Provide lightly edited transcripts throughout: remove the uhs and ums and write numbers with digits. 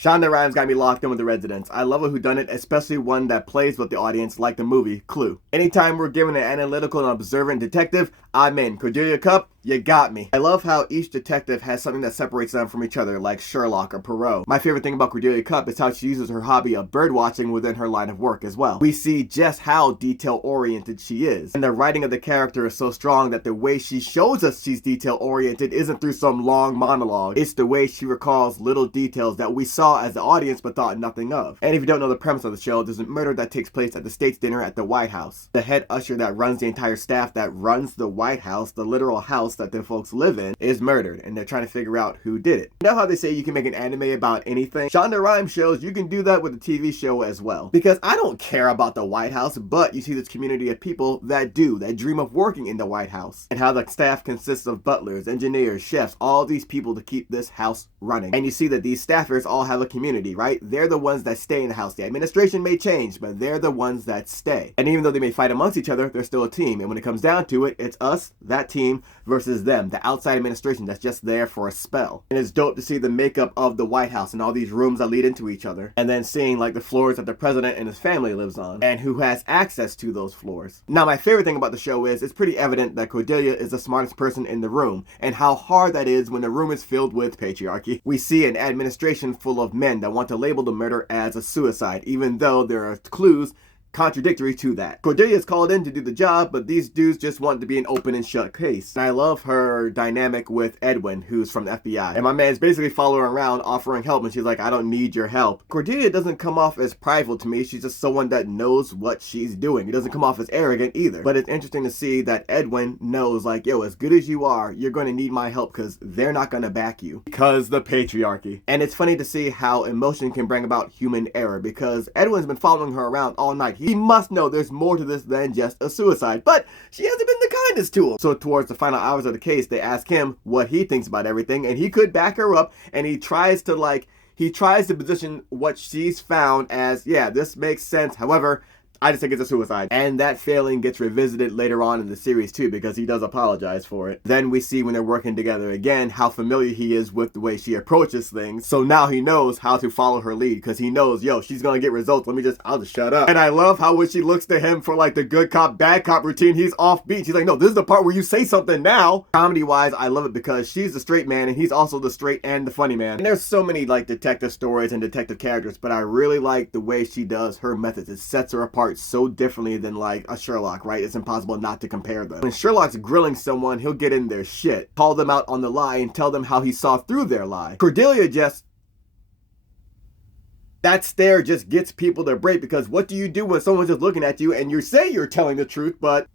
Shonda Rhimes got me locked in with The Residence. I love a whodunit, especially one that plays with the audience like the movie Clue. Anytime we're given an analytical and observant detective, I'm in. Cordelia Cup, you got me. I love how each detective has something that separates them from each other, like Sherlock or Poirot. My favorite thing about Cordelia Cup is how she uses her hobby of birdwatching within her line of work as well. We see just how detail-oriented she is. And the writing of the character is so strong that the way she shows us she's detail-oriented isn't through some long monologue. It's the way she recalls little details that we saw as the audience but thought nothing of. And if you don't know the premise of the show, there's a murder that takes place at the state's dinner at the White House. The head usher that runs the entire staff that runs the White House, the literal house that the folks live in, is murdered, and they're trying to figure out who did it. You know how they say you can make an anime about anything? Shonda Rhimes shows you can do that with a TV show as well. Because I don't care about the White House, but you see this community of people that do, that dream of working in the White House, and how the staff consists of butlers, engineers, chefs, all these people to keep this house running. And you see that these staffers all have a community, right? They're the ones that stay in the house. The administration may change, but they're the ones that stay. And even though they may fight amongst each other, they're still a team. And when it comes down to it, it's us, that team, versus them, the outside administration that's just there for a spell. And it's dope to see the makeup of the White House and all these rooms that lead into each other. And then seeing like the floors that the president and his family lives on, and who has access to those floors. Now, my favorite thing about the show is it's pretty evident that Cordelia is the smartest person in the room, and how hard that is when the room is filled with patriarchy. We see an administration full of men that want to label the murder as a suicide, even though there are clues contradictory to that. Cordelia is called in to do the job, but these dudes just want to be an open and shut case. And I love her dynamic with Edwin, who's from the FBI. And my man's basically following her around offering help, and she's like, I don't need your help. Cordelia doesn't come off as prideful to me. She's just someone that knows what she's doing. It doesn't come off as arrogant either. But it's interesting to see that Edwin knows, like, yo, as good as you are, you're going to need my help because they're not going to back you. Because the patriarchy. And it's funny to see how emotion can bring about human error, because Edwin's been following her around all night. He must know there's more to this than just a suicide, but she hasn't been the kindest to him. So towards the final hours of the case, they ask him what he thinks about everything, and he could back her up, and he tries to position what she's found as, yeah, this makes sense. However, I just think it's a suicide. And that failing gets revisited later on in the series too, because he does apologize for it. Then we see when they're working together again how familiar he is with the way she approaches things. So now he knows how to follow her lead, because he knows, yo, she's gonna get results. I'll just shut up. And I love how when she looks to him for like the good cop, bad cop routine, he's off beat. She's like, no, this is the part where you say something now. Comedy wise, I love it because she's the straight man and he's also the straight and the funny man. And there's so many like detective stories and detective characters, but I really like the way she does her methods. It sets her apart so differently than like a Sherlock, right? It's impossible not to compare them. When Sherlock's grilling someone, he'll get in their shit, call them out on the lie, and tell them how he saw through their lie. Cordelia that stare just gets people to break, because what do you do when someone's just looking at you and you say you're telling the truth, but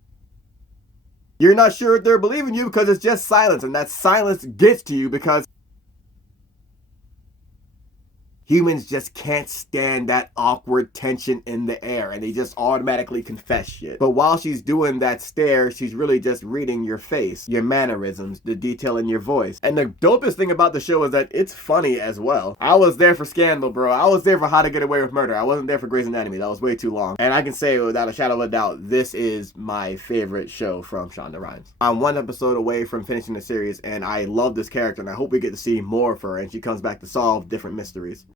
you're not sure if they're believing you because it's just silence, and that silence gets to you because humans just can't stand that awkward tension in the air, and they just automatically confess shit. But while she's doing that stare, she's really just reading your face, your mannerisms, the detail in your voice. And the dopest thing about the show is that it's funny as well. I was there for Scandal, bro. I was there for How to Get Away with Murder. I wasn't there for Grey's Anatomy. That was way too long. And I can say without a shadow of a doubt, this is my favorite show from Shonda Rhimes. I'm one episode away from finishing the series, and I love this character, and I hope we get to see more of her, and she comes back to solve different mysteries.